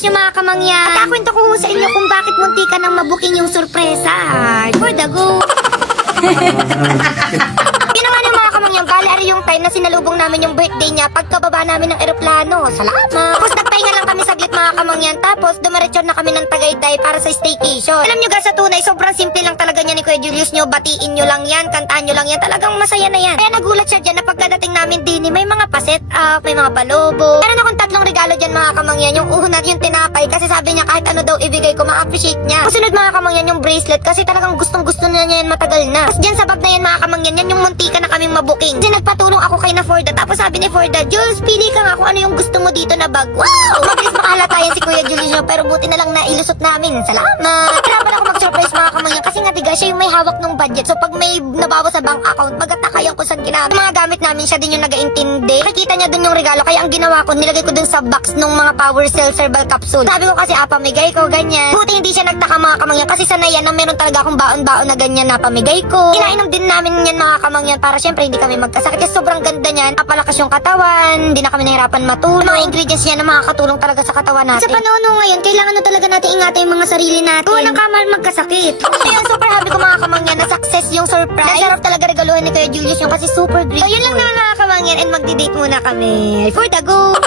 Julius yung mga kamangyan. At kakwento ko sa inyo kung bakit munti ka nang mabuking yung sorpresa. For the go. Ginawa ng mga kamangyan, bali ari yung time na sinalubong namin yung birthday niya pagkababa namin ng eroplano. Salamat. Tapos nagpahinga lang kami saglit mga kamangyan. Tapos dumiretso na kami ng Tagaytay para sa staycation. Alam nyo guys, sa tunay, sobrang simple lang talaga niya ni Kuya Julius nyo. Batiin nyo lang yan, kantaan nyo lang yan. Talagang masaya na yan. Kaya nagulat siya dyan na pagkadating namin din, may mga paset up, may mga palobo. Meron akong 3 regalo dyan mga kamangyan. Yung una yung tinapay kasi sabi niya kahit ano daw ibigay ko, ma-appreciate niya. Kasunod mga kamangyan yung bracelet kasi talagang gustong-gusto na niya yan matagal na. Tapos dyan sa bag na yan mga kamangyan, yan yung muntika na kaming mabuking. Kasi nagpatulong ako kay na Forda. Tapos sabi ni Forda, Jules, pili ka nga kung ano yung gusto mo dito na bag. Wow! Mabilis makahalata yan si Kuya Julius nyo, pero buti na lang na ilusot namin. Salamat! Kailangan ako mag-surprise mga kamangyan kasi nga diga, siya yung may hawak ng budget. So pag may nabawas sa bank account, magatakayan ko saan ginamit. Mga gamit namin, siya din yung nag-aintindi. Nakikita niya dun yung regalo, kaya ang ginawa ko, nilagay ko dun sa box nung mga Power Cell Herbal Capsule. Sabi ko kasi, pamigay ko, ganyan. Buti hindi siya nagtaka mga kamangyan kasi sanay yan na meron talaga akong baon-baon na ganyan na pamigay ko. Inainom din namin yan mga kamangyan para syempre hindi kami magkasakit kasi sobrang ganda niyan. Napalakas yung katawan, hindi na kami nahirapan matulog. Mga ingredients niya na makakatulong talaga sa katawan natin. Sa panahon ngayon, kailangan na talaga natin ingatan yung mga sarili natin. Walang kamal magkasakit. Ngayon, super happy ko mga kamangyan na success yung surprise. Nasarap talaga regaluhan ni Kuya Julius yung kasi super great. So yun lang naman mga kamangyan and magdi-date muna kami. For the go!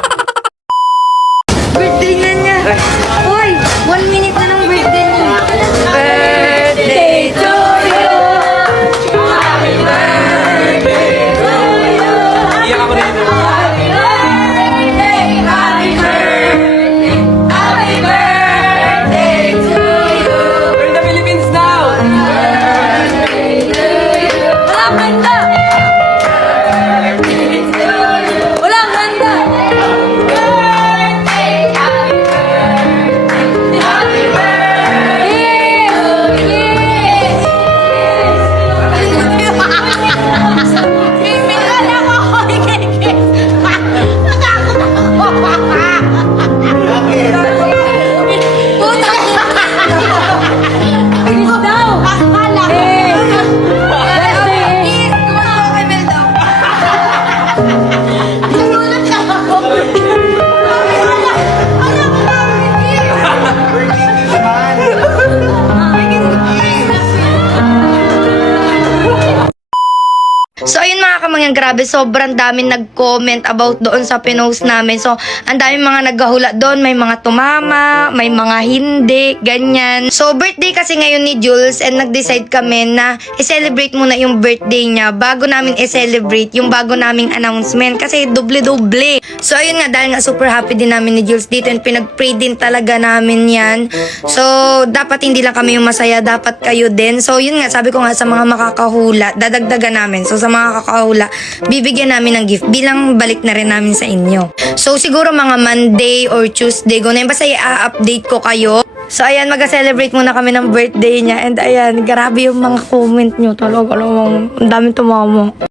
Birthday na niya. Uy, 1 minute na ng birthday niya. Birthday to you. Happy birthday to you. Iyak ako rin. Happy birthday, happy birthday, happy birthday to you. We're in the Philippines now. Birthday to you. Walang handa. Birthday to you. Walang handa. Birthday, happy birthday, happy birthday to you. So ayun mga kamangyan, grabe sobrang daming nag-comment about doon sa pinost namin. So ang daming mga naghahula doon, may mga tumama, may mga hindi, ganyan. So birthday kasi ngayon ni Jules and nag-decide kami na i-celebrate muna yung birthday niya bago namin i-celebrate yung bago naming announcement kasi doble-doble. So ayun nga, dahil nga super happy din namin ni Jules dito and pinag-pray din talaga namin yan. So dapat hindi lang kami yung masaya, dapat kayo din. So yun nga, sabi ko nga sa mga makakahula, dadagdagan namin. So sa mga kakahula, bibigyan namin ng gift bilang balik na rin namin sa inyo. So siguro mga Monday or Tuesday, gano'n. Basta i-update ko kayo. So ayan, mag-celebrate muna kami ng birthday niya. And ayan, grabe yung mga comment nyo. Talaga namang ang daming tumama.